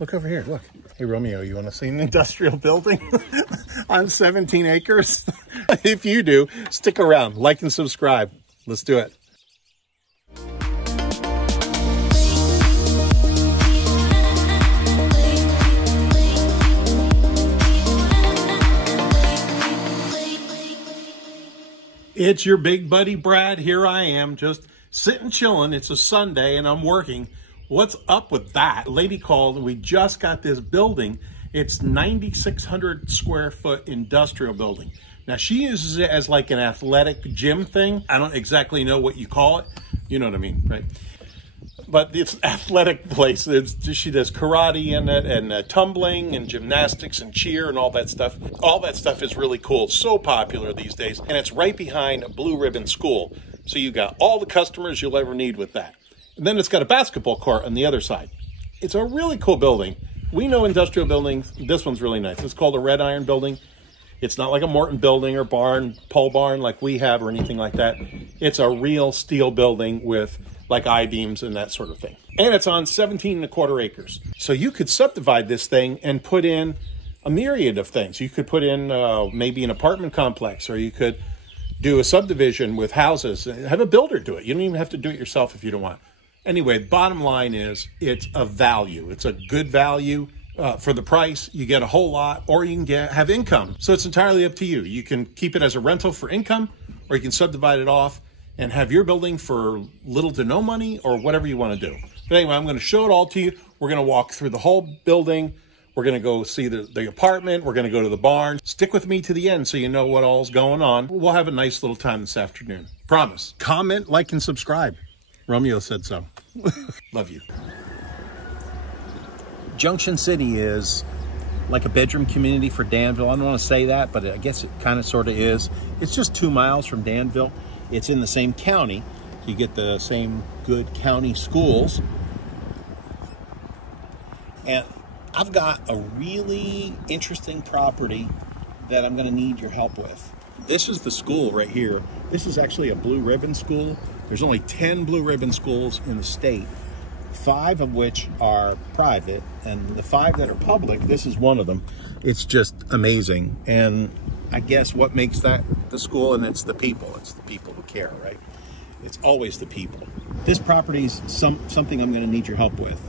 Look over here, look. Hey, Romeo, you want to see an industrial building on 17 acres? If you do, stick around, like and subscribe. Let's do it. It's your big buddy Brad. Here I am, just sitting chilling. It's a Sunday and I'm working. What's up with that? A lady called and we just got this building. It's 9,600 square foot industrial building. Now she uses it as like an athletic gym thing. I don't exactly know what you call it. You know what I mean, right? But it's athletic place. She does karate in it and tumbling and gymnastics and cheer and all that stuff. All that stuff is really cool. So popular these days. And it's right behind a Blue Ribbon School. So you got all the customers you'll ever need with that. And then it's got a basketball court on the other side. It's a really cool building. We know industrial buildings. This one's really nice. It's called a red iron building. It's not like a Morton building or pole barn like we have or anything like that. It's a real steel building with like I-beams and that sort of thing. And it's on 17.25 acres. So you could subdivide this thing and put in a myriad of things. You could put in maybe an apartment complex, or you could do a subdivision with houses. Have a builder do it. You don't even have to do it yourself if you don't want. Anyway, bottom line is it's a value. It's a good value. For the price, you get a whole lot, or you can have income. So it's entirely up to you. You can keep it as a rental for income, or you can subdivide it off and have your building for little to no money, or whatever you want to do. But anyway, I'm going to show it all to you. We're going to walk through the whole building. We're going to go see the apartment. We're going to go to the barn. Stick with me to the end so you know what all's going on. We'll have a nice little time this afternoon. Promise. Comment, like, and subscribe. Romeo said so. Love you. Junction City is like a bedroom community for Danville. I don't want to say that, but I guess it kind of sort of is. It's just 2 miles from Danville. It's in the same county. You get the same good county schools. And I've got a really interesting property that I'm going to need your help with. This is the school right here. This is actually a Blue Ribbon School. There's only 10 Blue Ribbon schools in the state, 5 of which are private, and the 5 that are public, this is one of them. It's just amazing. And I guess what makes that the school, and it's the people. It's the people who care, right? It's always the people. This property is something I'm going to need your help with.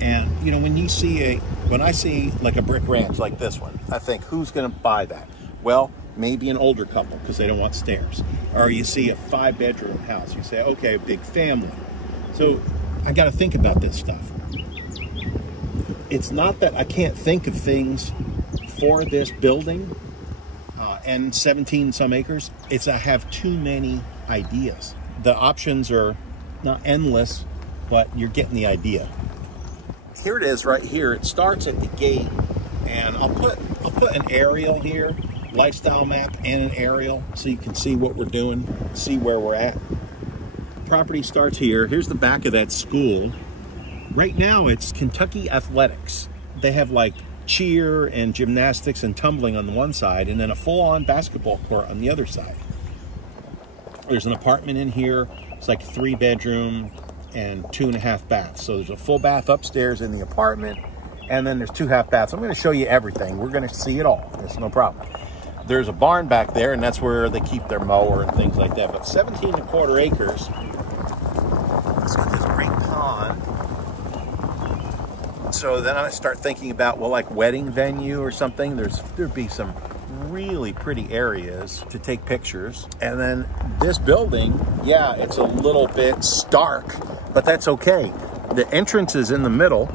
And you know, when I see like a brick ranch like this one, I think, who's going to buy that? Well, maybe an older couple because they don't want stairs. Or you see a 5-bedroom house, you say, okay, a big family. So I got to think about this stuff. It's not that I can't think of things for this building and 17 some acres. It's I have too many ideas. The options are not endless, but you're getting the idea. Here it is right here. It starts at the gate, and I'll put an aerial here, lifestyle map and an aerial, so you can see what we're doing, see where we're at. Property starts here. Here's the back of that school. Right now it's Kentucky Athletics. They have like cheer and gymnastics and tumbling on the one side, and then a full-on basketball court on the other side. There's an apartment in here. It's like 3-bedroom and 2.5 baths. So there's a full bath upstairs in the apartment, and then there's 2 half baths. I'm going to show you everything. We're going to see it all. It's no problem. There's a barn back there, and that's where they keep their mower and things like that. But 17.25 acres. It's got this great pond. So then I start thinking about, well, like wedding venue or something. There'd be some really pretty areas to take pictures. And then this building, yeah, it's a little bit stark, but that's okay. The entrance is in the middle,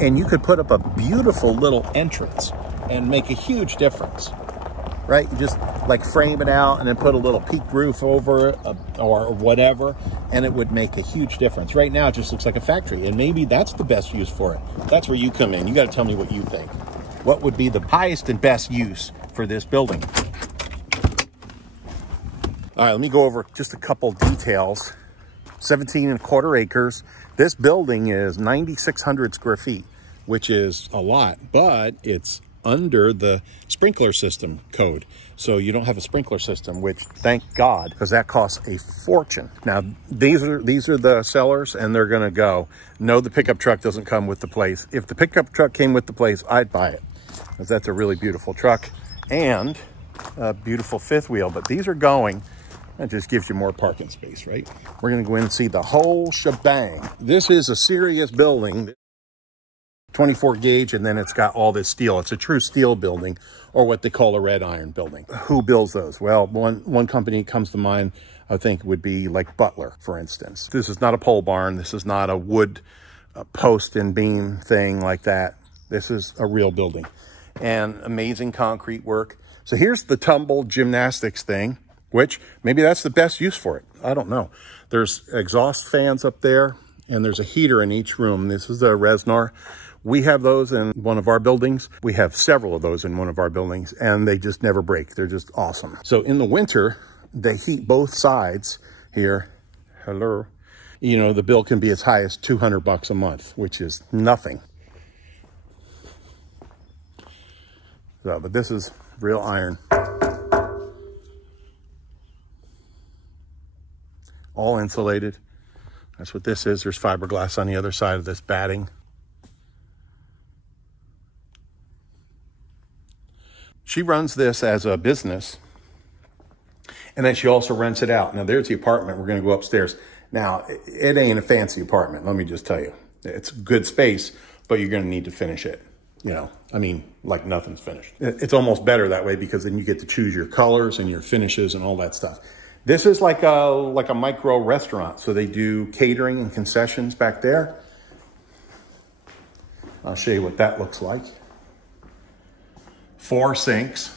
and you could put up a beautiful little entrance and make a huge difference, right? You just like frame it out and then put a little peaked roof over it or whatever, and it would make a huge difference. Right now, it just looks like a factory, and maybe that's the best use for it. That's where you come in. You got to tell me what you think. What would be the highest and best use for this building? All right, let me go over just a couple details. 17.25 acres. This building is 9,600 square feet, which is a lot, but it's under the sprinkler system code. So you don't have a sprinkler system, which thank God, because that costs a fortune. Now, these are the sellers, and they're gonna go, no, the pickup truck doesn't come with the place. If the pickup truck came with the place, I'd buy it, because that's a really beautiful truck and a beautiful fifth wheel. But these are going, that just gives you more parking space, right? We're gonna go in and see the whole shebang. This is a serious building. 24 gauge, and then it's got all this steel. It's a true steel building, or what they call a red iron building. Who builds those? Well, one company comes to mind, I think, would be like Butler, for instance. This is not a pole barn. This is not a wood post and beam thing like that. This is a real building, and amazing concrete work. So here's the tumble gymnastics thing, which maybe that's the best use for it. I don't know. There's exhaust fans up there, and there's a heater in each room. This is a Resnar. We have those in one of our buildings. We have several of those in one of our buildings, and they just never break. They're just awesome. So in the winter, they heat both sides here. Hello. You know, the bill can be as high as $200 a month, which is nothing. So, but this is real iron. All insulated. That's what this is. There's fiberglass on the other side of this batting. She runs this as a business, and then she also rents it out. Now, there's the apartment. We're going to go upstairs. Now, it ain't a fancy apartment, let me just tell you. It's good space, but you're going to need to finish it. You know, I mean, like nothing's finished. It's almost better that way, because then you get to choose your colors and your finishes and all that stuff. This is like a micro restaurant. So they do catering and concessions back there. I'll show you what that looks like. 4 sinks,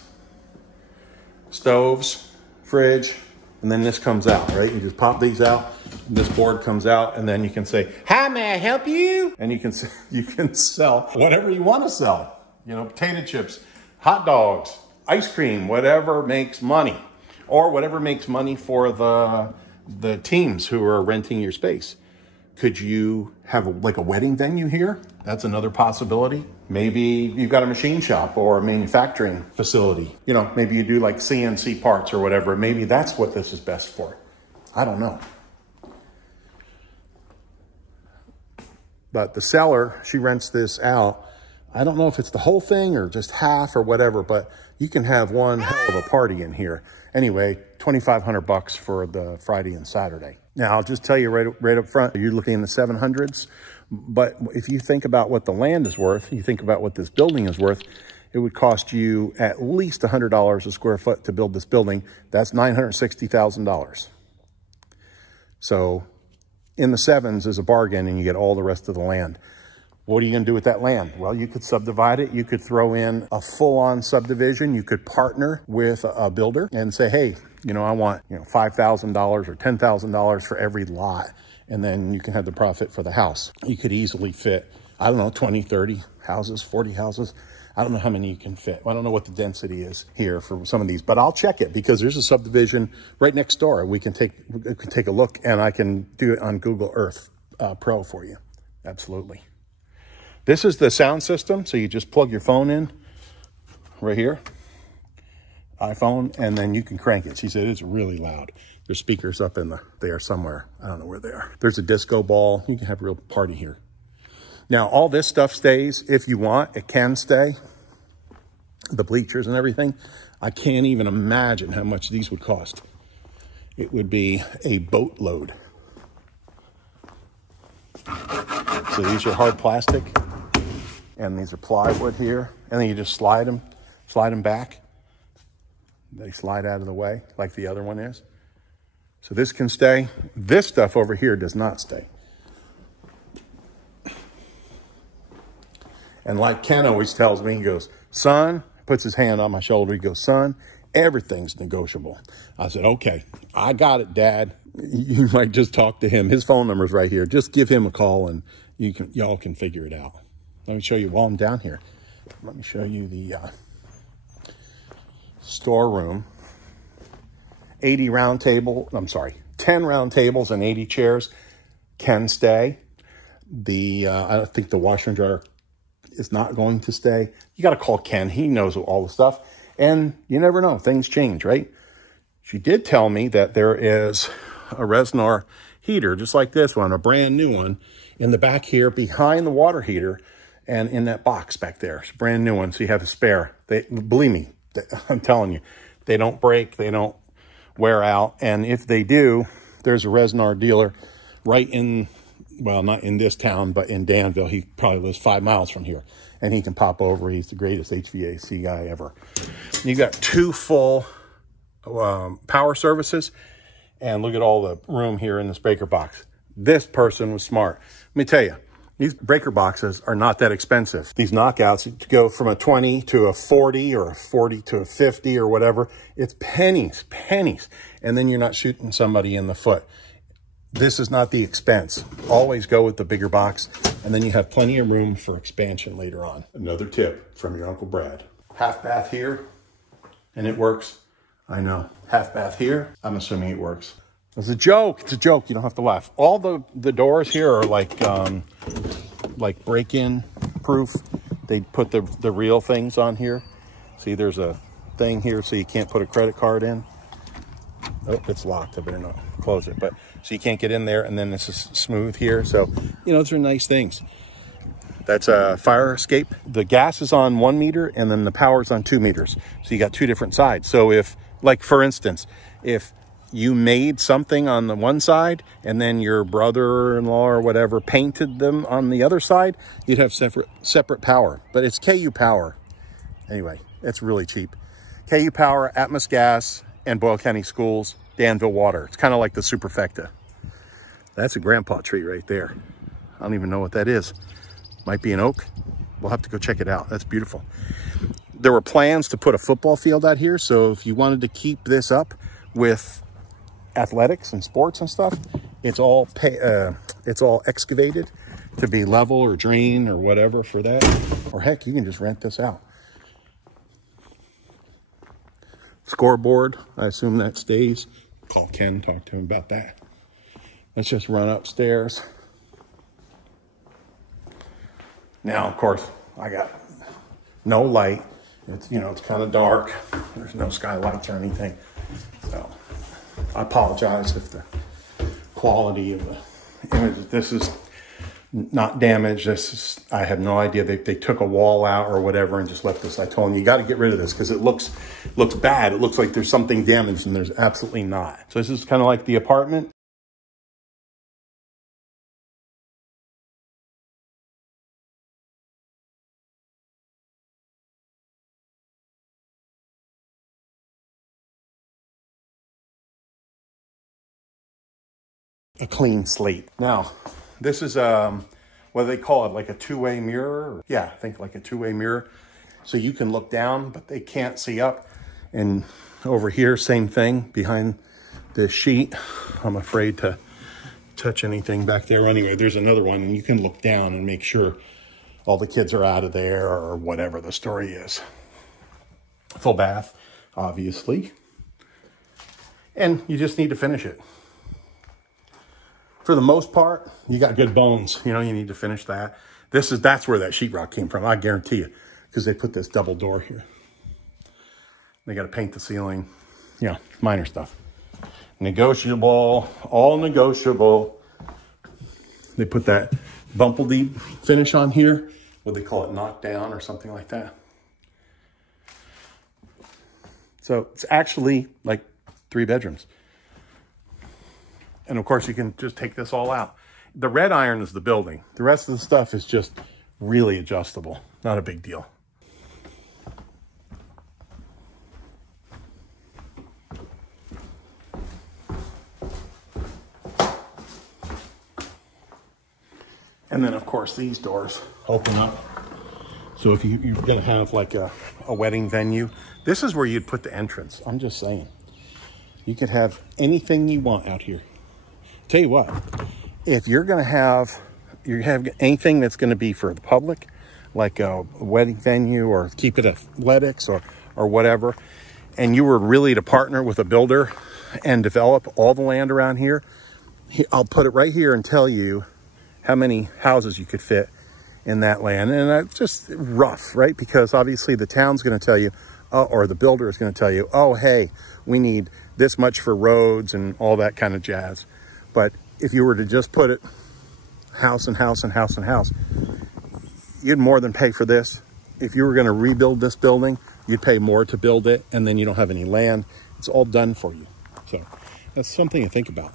stoves, fridge, and then this comes out, right? You just pop these out, this board comes out, and then you can say, "Hi, may I help you?" And you can sell whatever you want to sell. You know, potato chips, hot dogs, ice cream, whatever makes money, or whatever makes money for the teams who are renting your space. Could you have like a wedding venue here? That's another possibility. Maybe you've got a machine shop or a manufacturing facility. You know, maybe you do like CNC parts or whatever. Maybe that's what this is best for. I don't know. But the seller, she rents this out. I don't know if it's the whole thing or just half or whatever, but you can have one hell of a party in here. Anyway, $2,500 for the Friday and Saturday. Now, I'll just tell you right up front, you're looking in the 700s. But if you think about what the land is worth, you think about what this building is worth, it would cost you at least $100 a square foot to build this building. That's $960,000. So in the 7s is a bargain, and you get all the rest of the land. What are you going to do with that land? Well, you could subdivide it. You could throw in a full-on subdivision. You could partner with a builder and say, hey, you know, I want, you know, $5,000 or $10,000 for every lot. And then you can have the profit for the house. You could easily fit, I don't know, 20, 30 houses, 40 houses. I don't know how many you can fit. I don't know what the density is here for some of these, but I'll check it, because there's a subdivision right next door. We can take a look, and I can do it on Google Earth Pro for you. Absolutely. This is the sound system. So you just plug your phone in right here, iPhone, and then you can crank it. She said it's really loud. There's speakers up in there somewhere. I don't know where they are. There's a disco ball. You can have a real party here. Now, all this stuff stays if you want. It can stay. The bleachers and everything. I can't even imagine how much these would cost. It would be a boatload. So these are hard plastic, and these are plywood here. And then you just slide them back. They slide out of the way like the other one is. So this can stay. This stuff over here does not stay. And like Ken always tells me, he goes, son, puts his hand on my shoulder. He goes, son, everything's negotiable. I said, okay, I got it, Dad. You might just talk to him. His phone number's right here. Just give him a call, and y'all can figure it out. Let me show you while I'm down here. Let me show you the storeroom. 10 round tables and 80 chairs can stay. I think the washer and dryer is not going to stay, you got to call Ken. He knows all the stuff. And you never know. Things change, right? She did tell me that there is a Reznor heater, just like this one, a brand new one, in the back here behind the water heater and in that box back there. It's a brand new one, so you have a spare. Believe me, I'm telling you, they don't break, they don't wear out. And if they do, there's a Reznor dealer right in, well, not in this town, but in Danville. He probably lives 5 miles from here, and he can pop over. He's the greatest HVAC guy ever. You got 2 full power services, and look at all the room here in this breaker box. This person was smart. Let me tell you, these breaker boxes are not that expensive. These knockouts, to go from a 20 to a 40 or a 40 to a 50 or whatever, it's pennies. And then you're not shooting somebody in the foot. This is not the expense. Always go with the bigger box, and then you have plenty of room for expansion later on. Another tip from your Uncle Brad. Half bath here, and it works. I know. Half bath here, I'm assuming it works. It's a joke. It's a joke. You don't have to laugh. All the doors here are like break-in proof. They put the real things on here. See, there's a thing here so you can't put a credit card in. Oh, it's locked. I better not close it. But so you can't get in there, and then this is smooth here. So, you know, those are nice things. That's a fire escape. The gas is on 1 meter, and then the power's on 2 meters. So you got 2 different sides. So if, like for instance, if you made something on the one side and then your brother-in-law or whatever painted them on the other side, you'd have separate power. But it's KU Power. Anyway, it's really cheap. KU Power, Atmos Gas, and Boyle County Schools, Danville Water. It's kind of like the superfecta. That's a grandpa tree right there. I don't even know what that is. Might be an oak. We'll have to go check it out. That's beautiful. There were plans to put a football field out here, so if you wanted to keep this up with athletics and sports and stuff, it's all excavated to be level or drain or whatever for that. Or heck, you can just rent this out. Scoreboard, I assume that stays. Call Ken, talk to him about that. Let's just run upstairs. Now, of course, I got no light. It's, you know, it's kind of dark. There's no skylights or anything. So I apologize if the quality of the image, this is not damaged. This is, I have no idea. They took a wall out or whatever and just left this. I told them, you got to get rid of this because it looks bad. It looks like there's something damaged, and there's absolutely not. So this is kind of like the apartment. A clean slate. Now, this is what do they call it, like a two-way mirror? Yeah, I think like a two-way mirror. So you can look down, but they can't see up. And over here, same thing behind this sheet. I'm afraid to touch anything back there. Anyway, there's another one, and you can look down and make sure all the kids are out of there or whatever the story is. Full bath, obviously. And you just need to finish it. For the most part, you got good bones. You know, you need to finish that. That's where that sheetrock came from, I guarantee you, because they put this double door here. They got to paint the ceiling. Yeah, minor stuff. Negotiable, all negotiable. They put that bumblebee finish on here. What they call it, knockdown or something like that. So it's actually like 3 bedrooms. And of course, you can just take this all out. The red iron is the building. The rest of the stuff is just really adjustable. Not a big deal. And then, of course, these doors open up. So if you're going to have like a wedding venue, this is where you'd put the entrance. I'm just saying. You could have anything you want out here. Tell you what, if you're going to have anything that's going to be for the public, like a wedding venue or keep it athletics or whatever, and you were really to partner with a builder and develop all the land around here, I'll put it right here and tell you how many houses you could fit in that land. And that's just rough, right? Because obviously the town's going to tell you, or the builder is going to tell you, oh, hey, we need this much for roads and all that kind of jazz. But if you were to just put it house and house and house and house, you'd more than pay for this. If you were going to rebuild this building, you'd pay more to build it, and then you don't have any land. It's all done for you. So that's something to think about.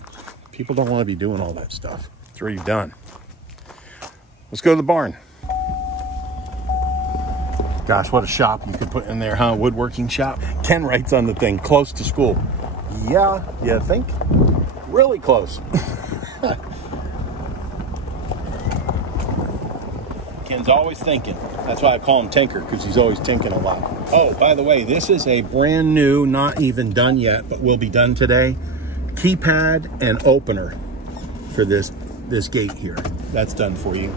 People don't want to be doing all that stuff. It's already done. Let's go to the barn. Gosh, what a shop you could put in there, huh? Woodworking shop. Ken writes on the thing, close to school. Yeah, you think? Really close. Ken's always thinking. That's why I call him Tinker, because he's always tinking a lot. Oh, by the way, this is a brand new, not even done yet, but will be done today, keypad and opener for this gate here. That's done for you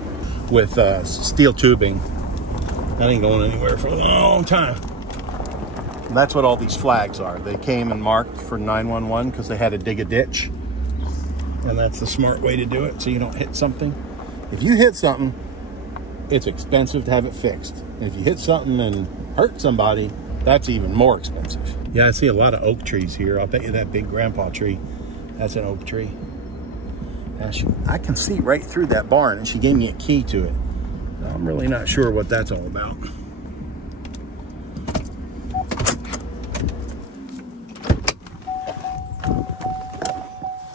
with steel tubing. That ain't going anywhere for a long time. And that's what all these flags are. They came and marked for 911 because they had to dig a ditch. And that's the smart way to do it, so you don't hit something. If you hit something, it's expensive to have it fixed. And if you hit something and hurt somebody, that's even more expensive. Yeah, I see a lot of oak trees here. I'll bet you that big grandpa tree, that's an oak tree. I can see right through that barn, and she gave me a key to it. I'm really not sure what that's all about.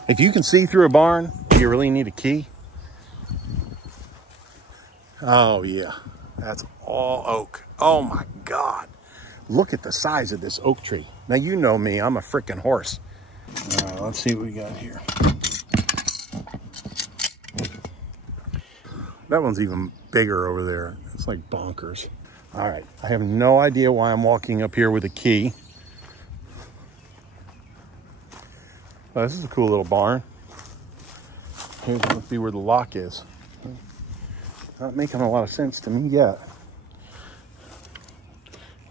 If you can see through a barn, do you really need a key? Oh yeah, that's all oak. Oh my God. Look at the size of this oak tree. Now you know me, I'm a freaking horse. Let's see what we got here. That one's even bigger over there. It's like bonkers. All right, I have no idea why I'm walking up here with a key. Oh, this is a cool little barn. Let's see where the lock is. Not making a lot of sense to me yet.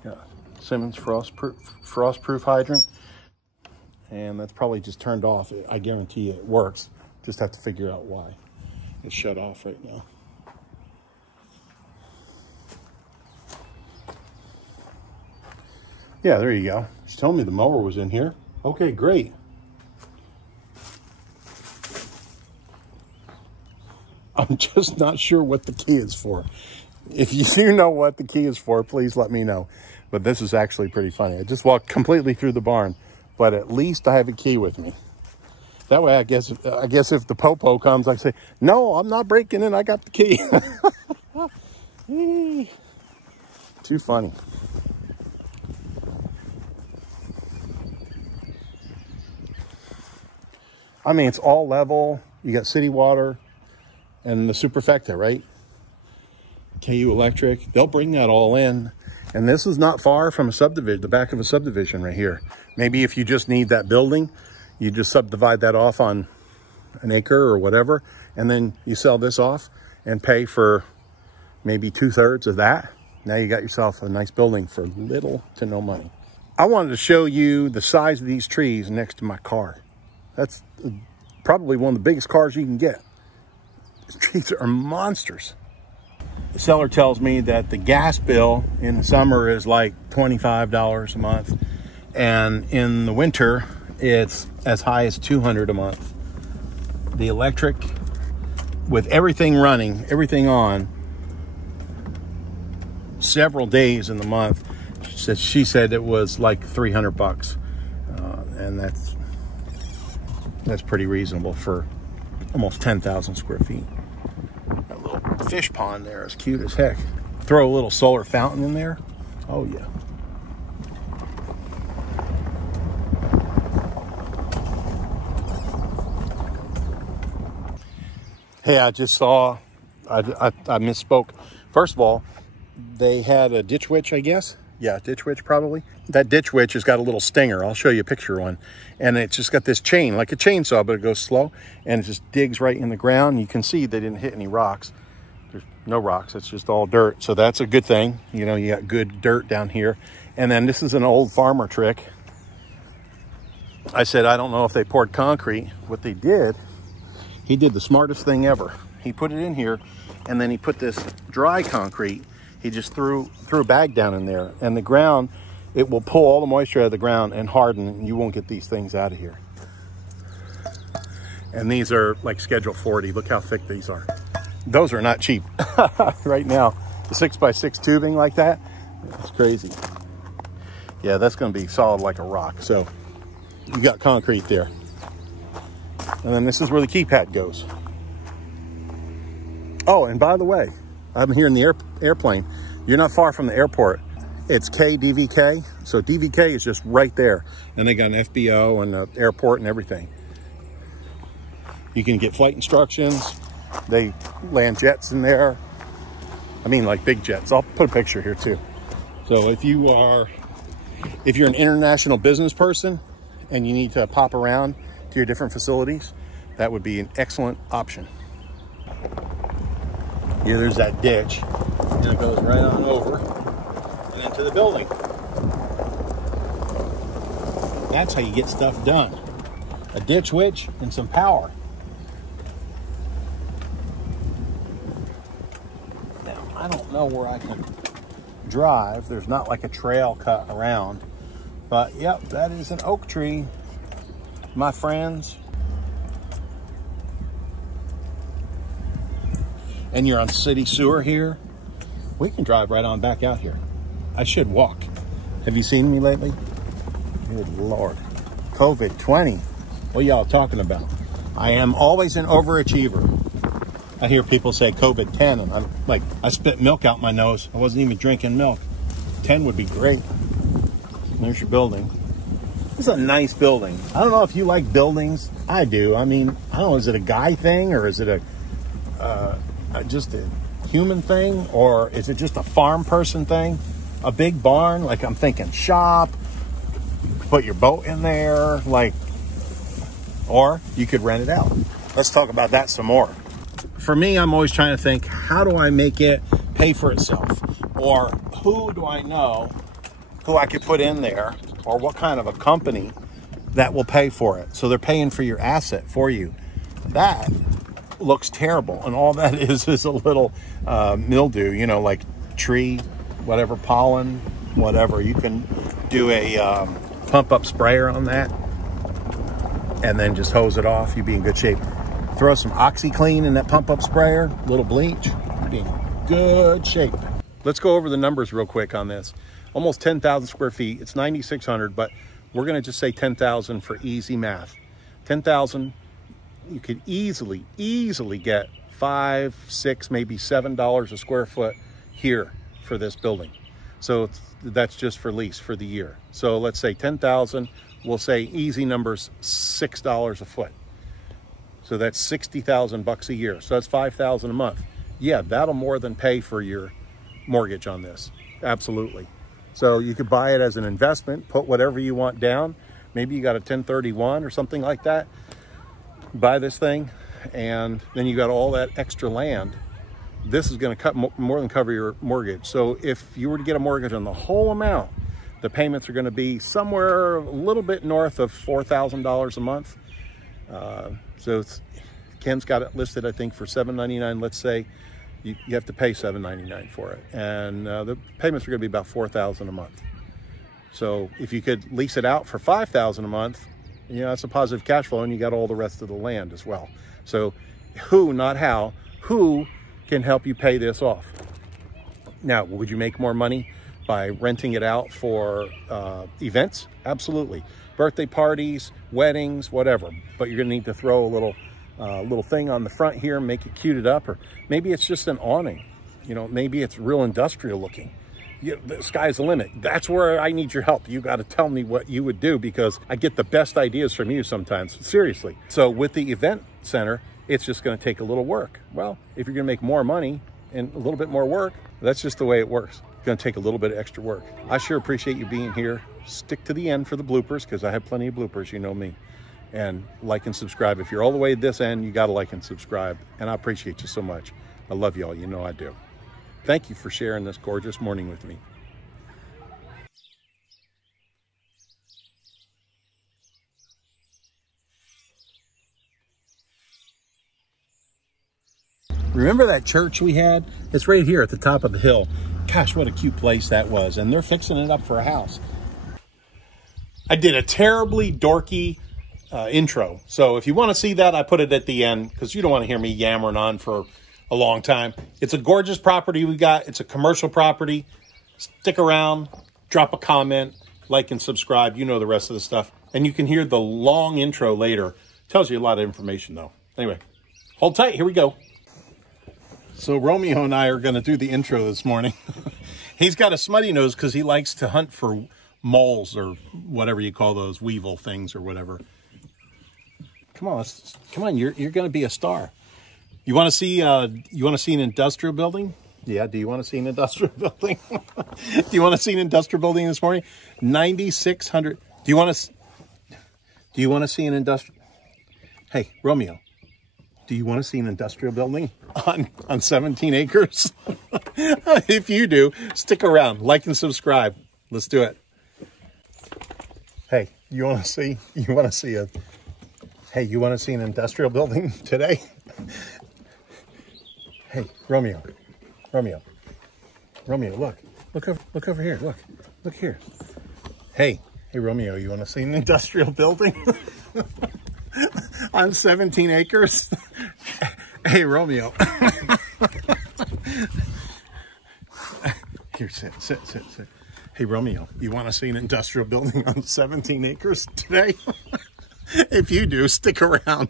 Yeah, Simmons frost-proof hydrant. And that's probably just turned off. I guarantee you it works. Just have to figure out why. It's shut off right now. Yeah, there you go. She told me the mower was in here. Okay, great. I'm just not sure what the key is for. If you do know what the key is for, please let me know. But this is actually pretty funny. I just walked completely through the barn, but at least I have a key with me. That way, I guess if the popo comes, I say, no, I'm not breaking in. I got the key. Too funny. I mean, it's all level. You got city water and the superfecta, right? KU Electric. They'll bring that all in. And this is not far from a subdivision, the back of a subdivision right here. Maybe if you just need that building, you just subdivide that off on an acre or whatever, and then you sell this off and pay for maybe 2/3 of that. Now you got yourself a nice building for little to no money. I wanted to show you the size of these trees next to my car. That's probably one of the biggest cars you can get. These trees are monsters. The seller tells me that the gas bill in the summer is like $25 a month. And in the winter, it's as high as $200 a month. The electric, with everything running, everything on, several days in the month, she said it was like $300. And that's pretty reasonable for almost 10,000 square feet. That little fish pond there is cute as heck. Throw a little solar fountain in there. Oh yeah. Hey, I just saw, I misspoke. First of all, they had a ditch witch, I guess. Yeah, ditch witch probably. That ditch witch has got a little stinger. I'll show you a picture of one. And it's just got this chain, like a chainsaw, but it goes slow. And it just digs right in the ground. You can see they didn't hit any rocks. There's no rocks, it's just all dirt. So that's a good thing. You know, you got good dirt down here. And then this is an old farmer trick. I said, I don't know if they poured concrete. What they did, he did the smartest thing ever. He put it in here and then he put this dry concrete. He just threw a bag down in there, and the ground, it will pull all the moisture out of the ground and harden, and you won't get these things out of here. And these are like Schedule 40. Look how thick these are. Those are not cheap right now. The 6x6 tubing like that, it's crazy. Yeah, that's going to be solid like a rock. So you got concrete there. And then this is where the keypad goes. Oh, and by the way, I'm here in the airplane. You're not far from the airport. It's KDVK. So DVK is just right there. And they got an FBO and an airport and everything. You can get flight instructions. They land jets in there. I mean, like big jets. I'll put a picture here too. So if you're an international business person and you need to pop around to your different facilities, that would be an excellent option. Yeah, there's that ditch, and it goes right on over and into the building. That's how you get stuff done. A ditch witch and some power. Now, I don't know where I can drive. There's not like a trail cut around, but yep, that is an oak tree, my friends. And you're on city sewer here. We can drive right on back out here. I should walk. Have you seen me lately? Good Lord. COVID-20. What y'all talking about? I am always an overachiever. I hear people say COVID-10, and I'm like, I spit milk out my nose. I wasn't even drinking milk. 10 would be great. There's your building. This is a nice building. I don't know if you like buildings. I do. I mean, I don't know, is it a guy thing, or is it just a human thing, or is it just a farm person thing? A big barn, like I'm thinking shop, put your boat in there, like, or you could rent it out. Let's talk about that some more. For me, I'm always trying to think, how do I make it pay for itself? Or who do I know who I could put in there, or what kind of a company that will pay for it? So they're paying for your asset for you. That looks terrible, and all that is a little mildew, you know, like tree, whatever, pollen, whatever. You can do a pump up sprayer on that and then just hose it off. You'd be in good shape. Throw some OxyClean in that pump up sprayer, a little bleach, you'd be in good shape. Let's go over the numbers real quick on this. Almost 10,000 square feet. It's 9,600, but we're going to just say 10,000 for easy math. 10,000. You could easily get $5, $6, maybe $7 a square foot here for this building. So that's just for lease for the year. So let's say 10,000, we'll say easy numbers, $6 a foot. So that's 60,000 bucks a year. So that's 5,000 a month. Yeah, that'll more than pay for your mortgage on this. Absolutely. So you could buy it as an investment, put whatever you want down. Maybe you got a 1031 or something like that. Buy this thing, and then you got all that extra land. This is going to cut more than cover your mortgage. So if you were to get a mortgage on the whole amount, the payments are going to be somewhere a little bit north of $4,000 a month. So Ken's got it listed, I think, for $799. Let's say you have to pay $799 for it, and the payments are going to be about $4,000 a month. So if you could lease it out for $5,000 a month, you know, that's a positive cash flow, and you got all the rest of the land as well. So who, not how, who can help you pay this off? Now, would you make more money by renting it out for events? Absolutely. Birthday parties, weddings, whatever. But you're gonna need to throw a little thing on the front here, make it cuted up, or maybe it's just an awning. You know, maybe it's real industrial looking. The sky's the limit. That's where I need your help. You got to tell me what you would do, because I get the best ideas from you sometimes, seriously. So with the event center, it's just going to take a little work. Well, if you're going to make more money and a little bit more work, that's just the way it works. It's going to take a little bit of extra work. I sure appreciate you being here. Stick to the end for the bloopers, because I have plenty of bloopers, you know me. And like and subscribe. If you're all the way at this end, you got to like and subscribe. And I appreciate you so much. I love y'all. You know I do. Thank you for sharing this gorgeous morning with me. Remember that church we had? It's right here at the top of the hill. Gosh, what a cute place that was. And they're fixing it up for a house. I did a terribly dorky intro. So if you want to see that, I put it at the end because you don't want to hear me yammering on for a long time. It's a gorgeous property we got. It's a commercial property. Stick around, drop a comment, like and subscribe. You know the rest of the stuff. And you can hear the long intro later. Tells you a lot of information though. Anyway, hold tight. Here we go. So Romeo and I are going to do the intro this morning. He's got a smutty nose because he likes to hunt for moles or whatever you call those, weevil things or whatever. Come on, come on. You're going to be a star. You want to see an industrial building? Yeah. Do you want to see an industrial building? Do you want to see an industrial building this morning? 9,600. Do you want to see an industrial? Hey, Romeo. Do you want to see an industrial building on 17 acres? If you do, stick around, like and subscribe. Let's do it. Hey, you want to see an industrial building today? Hey, Romeo, look over here. Look here. Hey, Romeo, you want to see an industrial building? On 17 acres? Hey, Romeo. Here, sit. Hey, Romeo, you want to see an industrial building on 17 acres today? If you do, stick around.